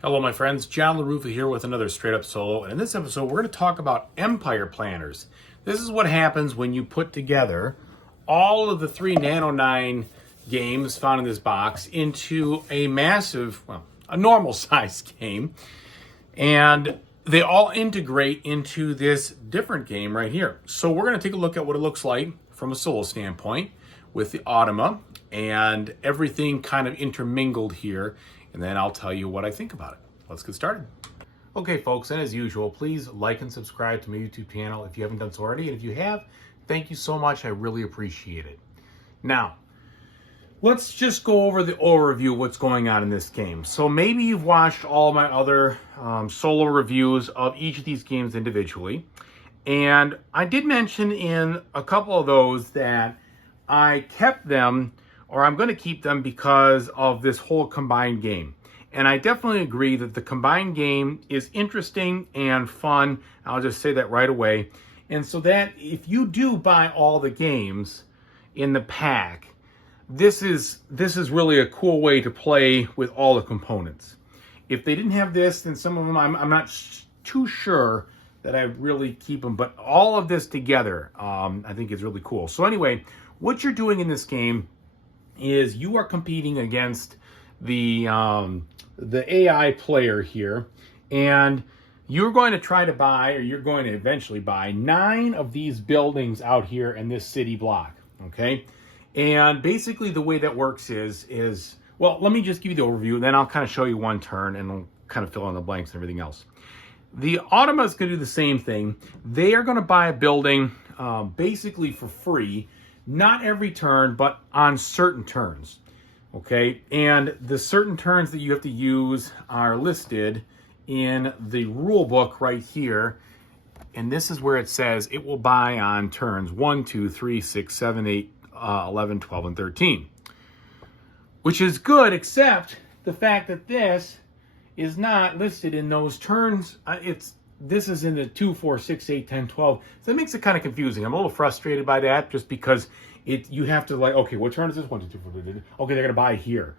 Hello, my friends. John LaRuffa here with another Straight Up Solo. And in this episode, we're going to talk about empire planners. This is what happens when you put together all of the three Nano 9 games found in this box into a massive, well, a normal size game. And they all integrate into this different game right here. So we're going to take a look at what it looks like from a solo standpoint with the Automa and everything kind of intermingled here. And then I'll tell you what I think about it. Let's get started. Okay, folks, and as usual, please like and subscribe to my YouTube channel if you haven't done so already. And if you have, thank you so much. I really appreciate it. Now, let's just go over the overview of what's going on in this game. So maybe you've watched all my other solo reviews of each of these games individually. And I did mention in a couple of those that I kept them, or I'm going to keep them because of this whole combined game. And I definitely agree that the combined game is interesting and fun. I'll just say that right away. And so that if you do buy all the games in the pack, this is really a cool way to play with all the components. If they didn't have this, then some of them I'm not too sure that I really keep them. But all of this together, I think is really cool. So anyway, what you're doing in this game is you are competing against the AI player here, and you're going to try to buy, or you're going to eventually buy 9 of these buildings out here in this city block, okay? And basically the way that works is well, let me just give you the overview, and then I'll kind of show you one turn, and I'll kind of fill in the blanks and everything else. The Automa is going to do the same thing. They are going to buy a building basically for free, not every turn, but on certain turns, okay? And the certain turns that you have to use are listed in the rule book right here. And this is where it says it will buy on turns 1, 2, 3, 6, 7, 8, 11, 12, and 13. Which is good, except the fact that this is not listed in those turns. This is in the 2, 4, 6, 8, 10, 12. So that makes it kind of confusing. I'm a little frustrated by that just because you have to like, okay, what turn is this? 1, 2, 3, 4, 5, 6. Okay, they're going to buy here.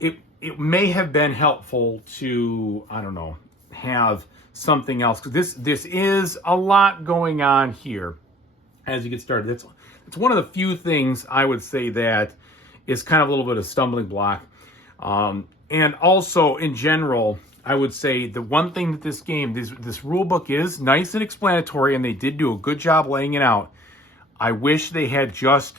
It may have been helpful to, I don't know, have something else. Because this is a lot going on here as you get started. It's one of the few things I would say that is kind of a little bit of a stumbling block. And also, in general, I would say the one thing that this game, this rule book is nice and explanatory, and they did do a good job laying it out. I wish they had just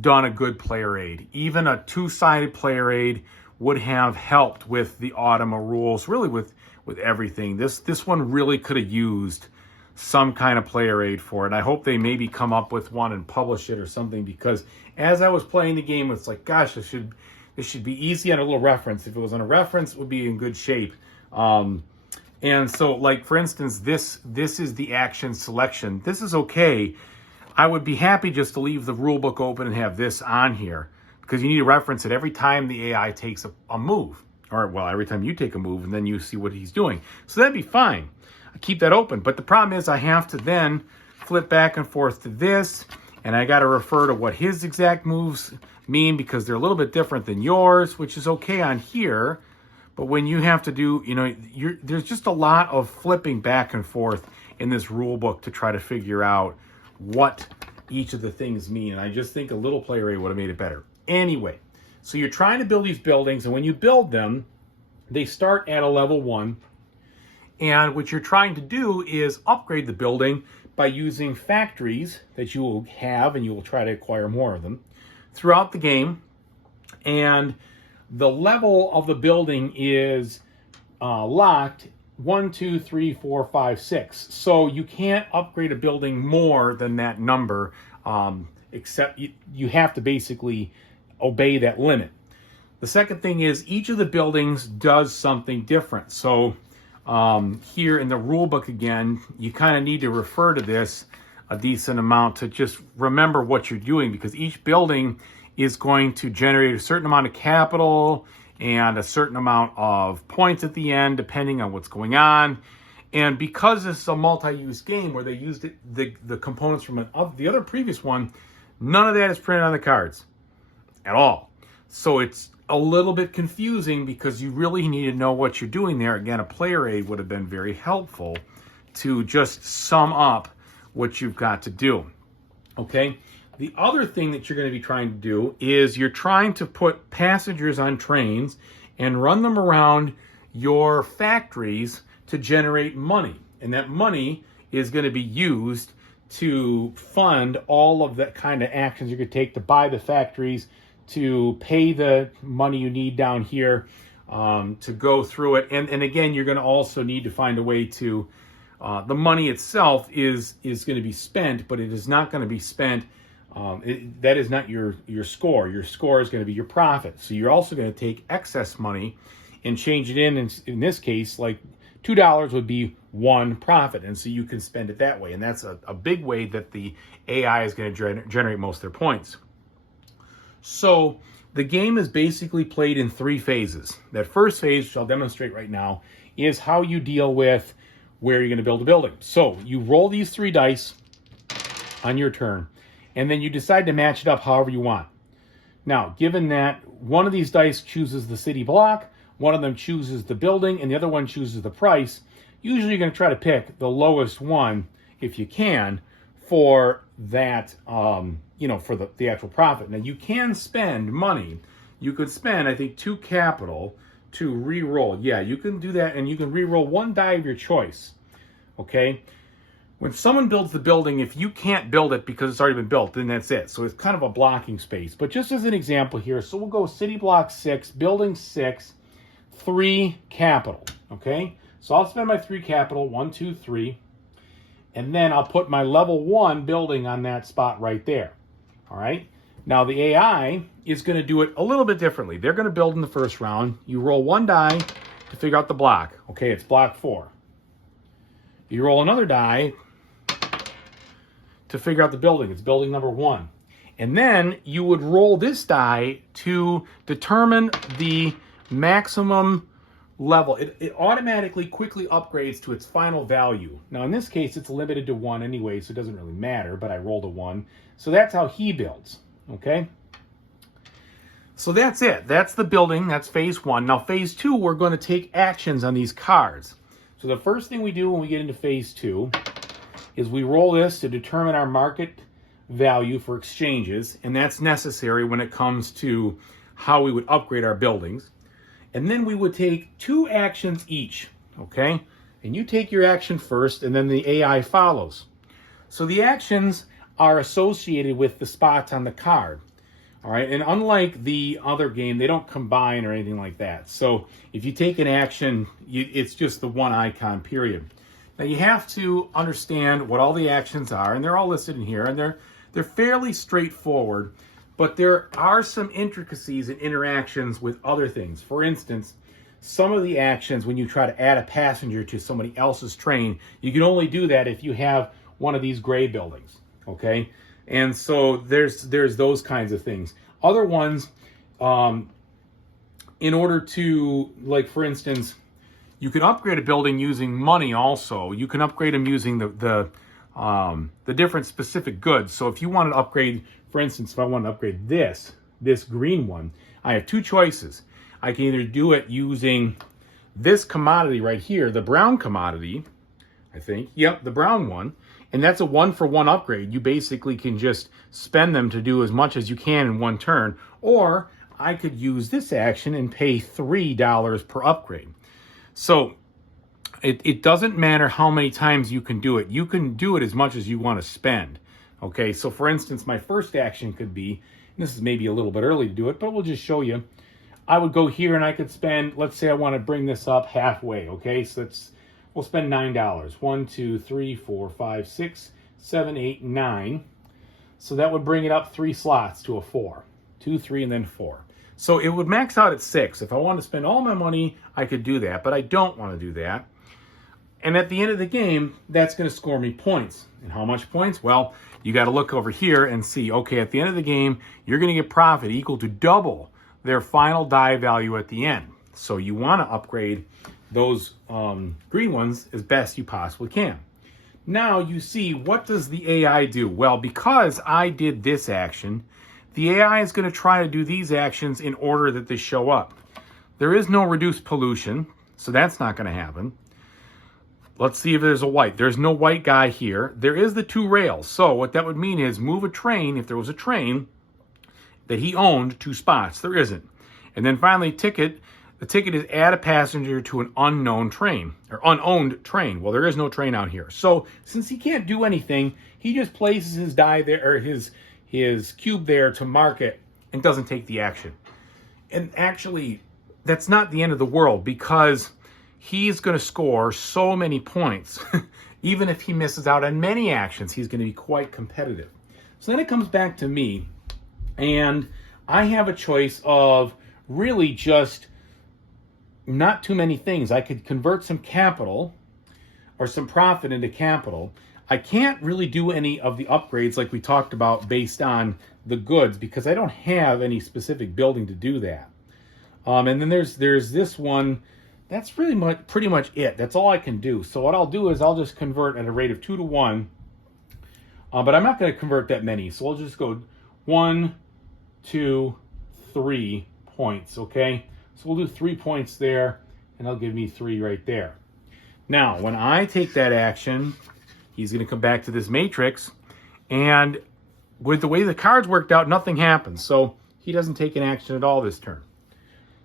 done a good player aid. Even a 2-sided player aid would have helped with the Automa rules, really with everything. This one really could have used some kind of player aid for it. I hope they maybe come up with one and publish it or something, because as I was playing the game, it's like, gosh, this should be easy on a little reference. If it was on a reference, it would be in good shape. And so, like, for instance, this is the action selection. This is okay. I would be happy just to leave the rule book open and have this on here, because you need to reference it every time the AI takes a move. Or, well, every time you take a move, and then you see what he's doing. So that'd be fine. I keep that open. But the problem is I have to then flip back and forth to this, and I got to refer to what his exact moves mean, because they're a little bit different than yours, which is okay on here. But when you have to do, there's just a lot of flipping back and forth in this rule book to try to figure out what each of the things mean. And I just think a little player aid would have made it better. Anyway, so you're trying to build these buildings, and when you build them, they start at a level 1. And what you're trying to do is upgrade the building by using factories that you will have, and you will try to acquire more of them throughout the game. And the level of the building is locked 1, 2, 3, 4, 5, 6. So you can't upgrade a building more than that number, except you have to basically obey that limit. The second thing is each of the buildings does something different. So here in the rule book again, you kind of need to refer to this a decent amount to just remember what you're doing, because each building is going to generate a certain amount of capital and a certain amount of points at the end, depending on what's going on. And because this is a multi-use game where they used the components from the other previous one, none of that is printed on the cards at all. So it's a little bit confusing because you really need to know what you're doing there. Again, a player aid would have been very helpful to just sum up what you've got to do. Okay? The other thing that you're going to be trying to do is you're trying to put passengers on trains and run them around your factories to generate money. And that money is going to be used to fund all of that kind of actions you could take to buy the factories, to pay the money you need down here, to go through it. And again, you're going to also need to find a way to, the money itself is going to be spent, but it is not going to be spent. That is not your score. Your score is going to be your profit. So you're also going to take excess money and change it in this case, like $2 would be one profit. And so you can spend it that way. And that's a big way that the AI is going to generate most of their points. So the game is basically played in 3 phases. That first phase, which I'll demonstrate right now, is how you deal with where you're going to build a building. So you roll these 3 dice on your turn, and then you decide to match it up however you want. Now, given that one of these dice chooses the city block, one of them chooses the building, and the other one chooses the price, usually you're going to try to pick the lowest one, if you can, for that, for the actual profit. Now, you can spend money. You could spend, I think, 2 capital to re-roll. Yeah, you can do that, and you can re-roll 1 die of your choice, okay? When someone builds the building, if you can't build it because it's already been built, then that's it. So it's kind of a blocking space. But just as an example here, so we'll go city block 6, building 6, 3 capital, okay? So I'll spend my 3 capital, 1, 2, 3, and then I'll put my level 1 building on that spot right there, all right? Now the AI is going to do it a little bit differently. They're going to build in the first round. You roll 1 die to figure out the block. Okay, it's block 4. You roll another die to figure out the building. It's building number 1. And then you would roll this die to determine the maximum level. It automatically quickly upgrades to its final value. Now in this case, it's limited to 1 anyway, so it doesn't really matter, but I rolled a 1. So that's how he builds, okay? So that's it. That's the building. That's phase 1. Now phase 2, we're going to take actions on these cards. So the first thing we do when we get into phase 2 is we roll this to determine our market value for exchanges, and that's necessary when it comes to how we would upgrade our buildings. And then we would take 2 actions each, okay? And you take your action first, and then the AI follows. So the actions are associated with the spots on the card, all right? And unlike the other game, they don't combine or anything like that. So if you take an action, it's just the one icon, period. Now you have to understand what all the actions are, and they're all listed in here, and they're fairly straightforward. But there are some intricacies and interactions with other things. For instance, some of the actions, when you try to add a passenger to somebody else's train, you can only do that if you have one of these gray buildings, okay? And so there's those kinds of things. Other ones, in order to, like for instance, you can upgrade a building using money also. You can upgrade them using the different specific goods. So if you want to upgrade, for instance, if I want to upgrade this green one, I have 2 choices. I can either do it using this commodity right here, the brown commodity, I think. Yep, the brown one. And that's a 1-for-1 upgrade. You basically can just spend them to do as much as you can in 1 turn. Or I could use this action and pay $3 per upgrade. So it doesn't matter how many times you can do it. You can do it as much as you want to spend. Okay, so for instance, my first action could be, and this is maybe a little bit early to do it, but we'll just show you. I would go here and I could spend, let's say I want to bring this up halfway, okay? So we'll spend $9. 1, 2, 3, 4, 5, 6, 7, 8, 9. So that would bring it up 3 slots to a 4. 2, 3, and then 4. So it would max out at 6. If I wanted to spend all my money, I could do that, but I don't want to do that. And at the end of the game, that's going to score me points. And how much points? Well, you got to look over here and see, okay, at the end of the game, you're going to get profit equal to double their final die value at the end. So you want to upgrade those green ones as best you possibly can. Now you see, what does the AI do? Well, because I did this action, the AI is going to try to do these actions in order that they show up. There is no reduced pollution, so that's not going to happen. Let's see if there's a white. There's no white guy here. There is the 2 rails. So what that would mean is move a train, if there was a train that he owned, 2 spots. There isn't. And then finally, ticket. The ticket is add a passenger to an unknown train, or unowned train. Well, there is no train out here. So since he can't do anything, he just places his die there, or his cube there to mark it, and doesn't take the action. And actually, that's not the end of the world, because he's going to score so many points. Even if he misses out on many actions, he's going to be quite competitive. So then it comes back to me, and I have a choice of really just not too many things. I could convert some capital or some profit into capital. I can't really do any of the upgrades like we talked about based on the goods, because I don't have any specific building to do that. And then there's this one. That's pretty much it. That's all I can do. So what I'll do is I'll just convert at a rate of 2 to 1. But I'm not going to convert that many. So I'll just go 1, 2, 3 points, okay? So we'll do 3 points there, and that'll give me 3 right there. Now, when I take that action, he's going to come back to this matrix, and with the way the cards worked out, nothing happens. So he doesn't take an action at all this turn.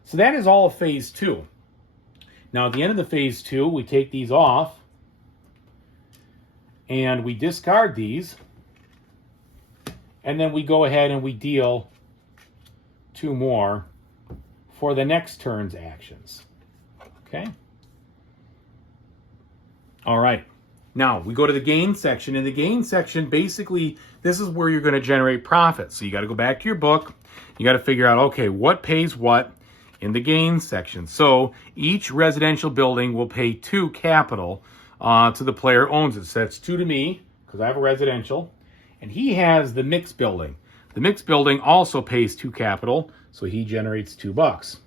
So that is all of phase 2. Now, at the end of the phase 2, we take these off, and we discard these, and then we go ahead and we deal 2 more for the next turn's actions. Okay? All right. Now, we go to the gain section. In the gain section, basically, this is where you're going to generate profit. So you got to go back to your book. You got to figure out, okay, what pays what in the gain section. So each residential building will pay 2 capital to the player who owns it. So that's 2 to me, because I have a residential. And he has the mixed building. The mixed building also pays 2 capital, so he generates $2.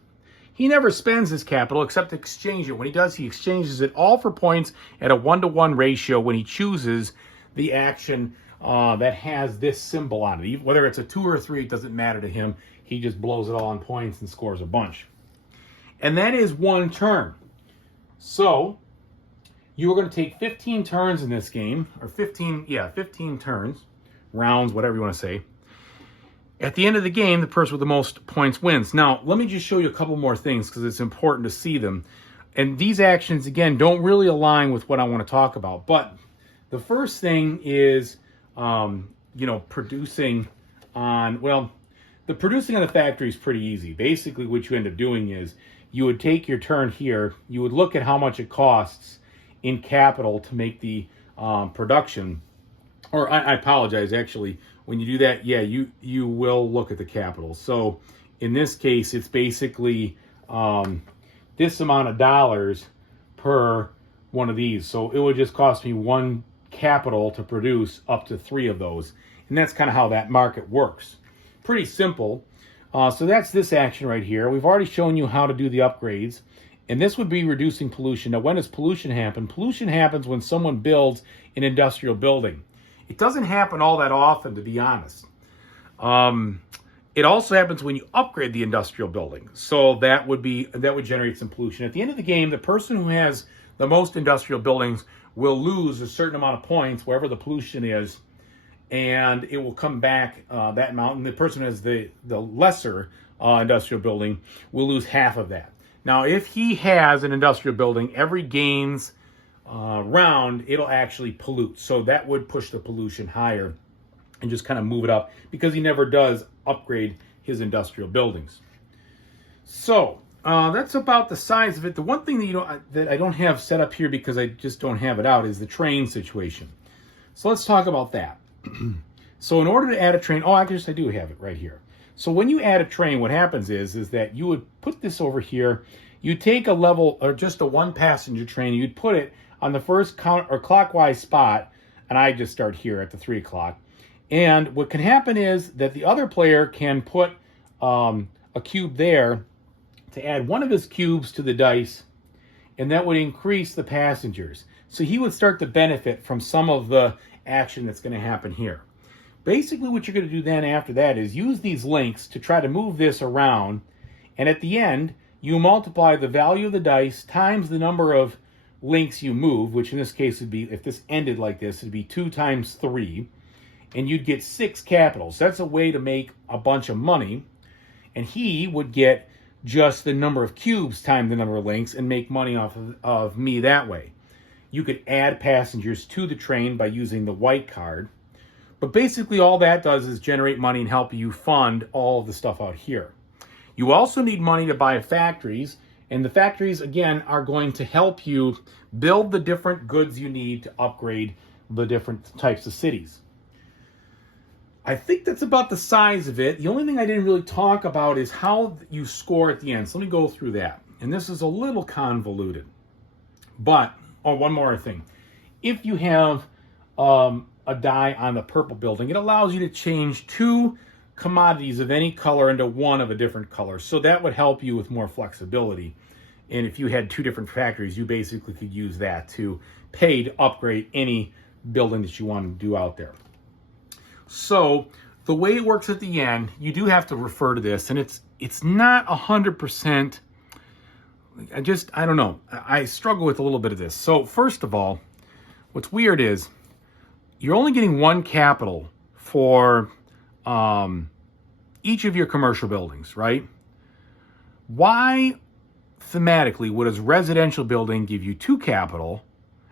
He never spends his capital except to exchange it. When he does, he exchanges it all for points at a 1-to-1 ratio when he chooses the action that has this symbol on it. Whether it's a 2 or a 3, it doesn't matter to him. He just blows it all on points and scores a bunch. And that is 1 turn. So you are going to take 15 turns in this game, or 15 turns, rounds, whatever you want to say. At the end of the game, the person with the most points wins. Now, let me just show you a couple more things because it's important to see them. And these actions, again, don't really align with what I want to talk about. But the first thing is, producing on, the producing on the factory is pretty easy. Basically, what you end up doing is you would take your turn here. You would look at how much it costs in capital to make the production. Or I apologize, actually. When you do that, yeah, you will look at the capital. So in this case, it's basically this amount of dollars per one of these. So it would just cost me 1 capital to produce up to 3 of those. And that's kind of how that market works. Pretty simple. So that's this action right here. We've already shown you how to do the upgrades. And this would be reducing pollution. Now, when does pollution happen? Pollution happens when someone builds an industrial building. It doesn't happen all that often, to be honest. It also happens when you upgrade the industrial building. So that would generate some pollution. At the end of the game, the person who has the most industrial buildings will lose a certain amount of points wherever the pollution is, and it will come back that amount. And the person who has the lesser industrial building will lose half of that. Now, if he has an industrial building, every gains round, it'll actually pollute. So that would push the pollution higher and just kind of move it up because he never does upgrade his industrial buildings. So that's about the size of it. The one thing that I don't have set up here because I just don't have it out is the train situation. So let's talk about that. So in order to add a train, I guess I do have it right here. So when you add a train, what happens is that you would put this over here. You take a level or just a 1-passenger train. You'd put it on the first clockwise spot, and I just start here at the 3 o'clock. And what can happen is that the other player can put a cube there to add one of his cubes to the dice, and that would increase the passengers. So he would start to benefit from some of the action that's going to happen here. Basically, what you're going to do then after that is use these links to try to move this around. And at the end, you multiply the value of the dice times the number of links you move, which in this case would be, if this ended like this, it'd be 2 times 3. And you'd get 6 capitals. That's a way to make a bunch of money. And he would get just the number of cubes times the number of links and make money off of me that way. You could add passengers to the train by using the white card. But basically all that does is generate money and help you fund all of the stuff out here. You also need money to buy factories, and the factories, again, are going to help you build the different goods you need to upgrade the different types of cities. I think that's about the size of it. The only thing I didn't really talk about is how you score at the end. So let me go through that. And this is a little convoluted. But, one more thing. If you have a die on the purple building, it allows you to change 2 commodities of any color into one of a different color. So that would help you with more flexibility. And if you had 2 different factories, you basically could use that to pay to upgrade any building that you want to do out there. So the way it works at the end, you do have to refer to this, and it's not 100%. I don't know. I struggle with a little bit of this. So first of all, what's weird is you're only getting 1 capital for each of your commercial buildings, right? Why thematically would a residential building give you 2 capital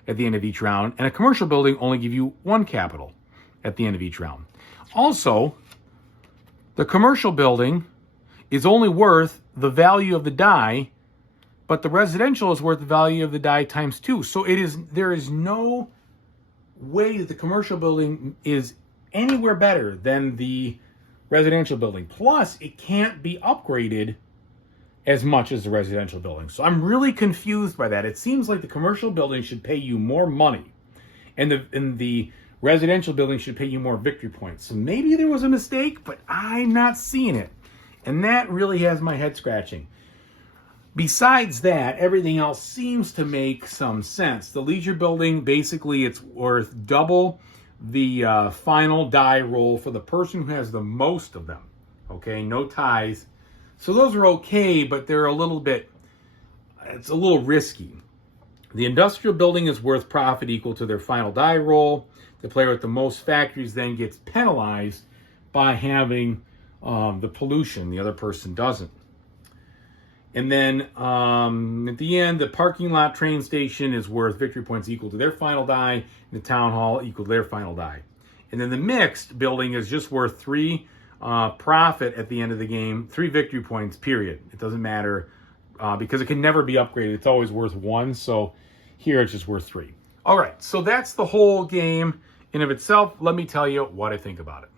at the end of each round and a commercial building only give you 1 capital at the end of each round? Also, the commercial building is only worth the value of the die, but the residential is worth the value of the die times 2. So there is no way that the commercial building is anywhere better than the residential building. Plus, it can't be upgraded as much as the residential building. So I'm really confused by that. It seems like the commercial building should pay you more money, and the residential building should pay you more victory points. So maybe there was a mistake, but I'm not seeing it. And that really has my head scratching. Besides that, everything else seems to make some sense. The leisure building, basically it's worth double the final die roll for the person who has the most of them. Okay, no ties. So those are okay, but they're it's a little risky. The industrial building is worth profit equal to their final die roll. The player with the most factories then gets penalized by having the pollution. The other person doesn't. And then at the end, the parking lot train station is worth victory points equal to their final die, and the town hall equal to their final die. And then the mixed building is just worth 3 profit at the end of the game, 3 victory points, period. It doesn't matter because it can never be upgraded. It's always worth 1. So here it's just worth 3. All right, so that's the whole game in of itself. Let me tell you what I think about it.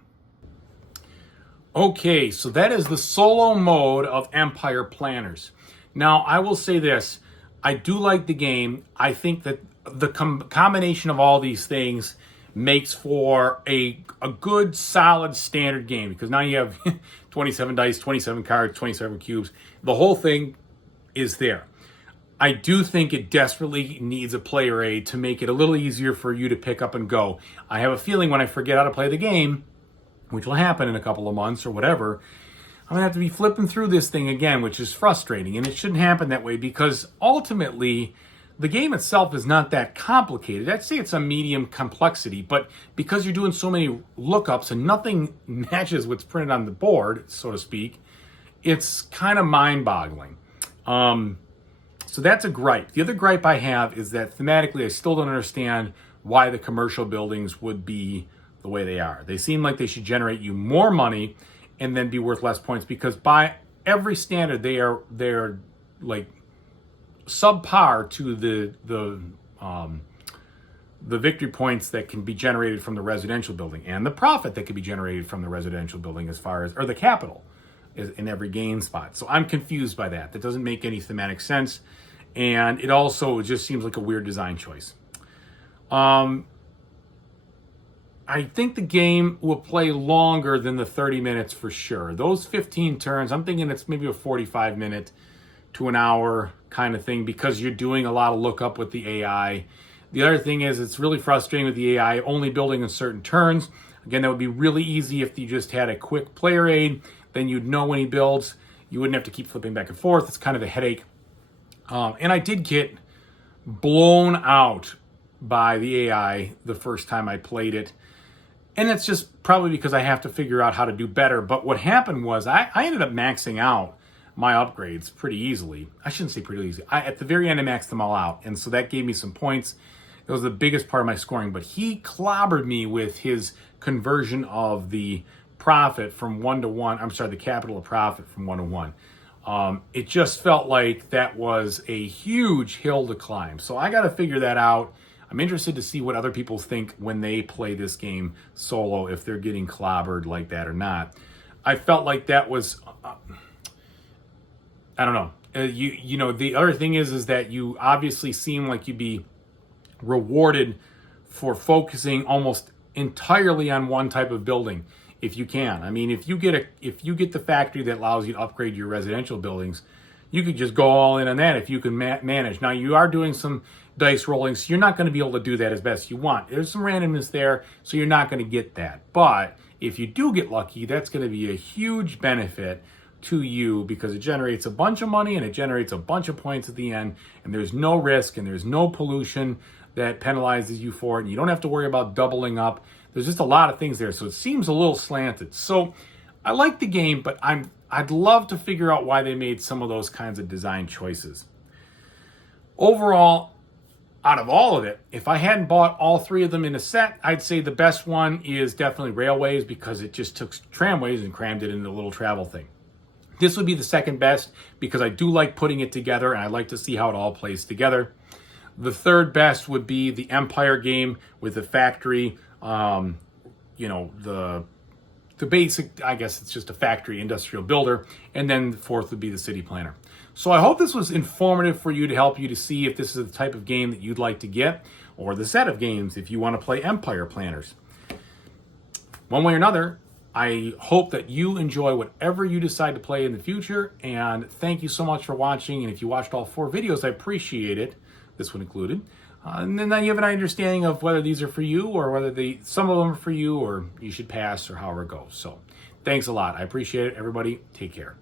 Okay, so that is the solo mode of Empire Planners. Now, I will say this. I do like the game. I think that the combination of all these things makes for a good, solid, standard game. Because now you have 27 dice, 27 cards, 27 cubes. The whole thing is there. I do think it desperately needs a player aid to make it a little easier for you to pick up and go. I have a feeling when I forget how to play the game, which will happen in a couple of months or whatever, I'm going to have to be flipping through this thing again, which is frustrating. And it shouldn't happen that way because ultimately the game itself is not that complicated. I'd say it's a medium complexity, but because you're doing so many lookups and nothing matches what's printed on the board, so to speak, it's kind of mind-boggling. So that's a gripe. The other gripe I have is that thematically I still don't understand why the commercial buildings would be the way they are. They seem like they should generate you more money and then be worth less points because by every standard they're like subpar to the victory points that can be generated from the residential building and the profit that can be generated from the residential building or the capital in every gain spot. So I'm confused by that. That doesn't make any thematic sense. And it also just seems like a weird design choice. I think the game will play longer than the 30 minutes for sure. Those 15 turns, I'm thinking it's maybe a 45-minute to an hour kind of thing because you're doing a lot of lookup with the AI. The other thing is it's really frustrating with the AI only building in certain turns. Again, that would be really easy if you just had a quick player aid. Then you'd know when he builds. You wouldn't have to keep flipping back and forth. It's kind of a headache. And I did get blown out by the AI the first time I played it. And it's just probably because I have to figure out how to do better. But what happened was I ended up maxing out my upgrades pretty easily. I shouldn't say pretty easy. At the very end, I maxed them all out. And so that gave me some points. It was the biggest part of my scoring. But he clobbered me with his conversion of the profit from 1 to 1. I'm sorry, the capital of profit from 1 to 1. It just felt like that was a huge hill to climb. So I got to figure that out. I'm interested to see what other people think when they play this game solo, if they're getting clobbered like that or not. I felt like that was, I don't know. You know, the other thing is that you obviously seem like you'd be rewarded for focusing almost entirely on one type of building, if you can. I mean, if you get the factory that allows you to upgrade your residential buildings, you could just go all in on that if you can manage. Now, you are doing some dice rolling, so you're not going to be able to do that as best you want. There's some randomness there, so you're not going to get that. But if you do get lucky, that's going to be a huge benefit to you because it generates a bunch of money and it generates a bunch of points at the end, and there's no risk and there's no pollution that penalizes you for it, and you don't have to worry about doubling up. There's just a lot of things there, so it seems a little slanted. So I like the game, but I'd love to figure out why they made some of those kinds of design choices. Overall, out of all of it, if I hadn't bought all three of them in a set, I'd say the best one is definitely Railways because it just took tramways and crammed it into a little travel thing. This would be the second best because I do like putting it together and I like to see how it all plays together. The third best would be the Empire game with the factory, you know, the basic, I guess it's just a factory industrial builder. And then the fourth would be the city planner. So I hope this was informative for you to help you to see if this is the type of game that you'd like to get or the set of games if you want to play Empire Planners. One way or another, I hope that you enjoy whatever you decide to play in the future. And thank you so much for watching. And if you watched all 4 videos, I appreciate it. This one included. And then you have an understanding of whether these are for you or whether some of them are for you or you should pass or however it goes. So thanks a lot. I appreciate it. Everybody, take care.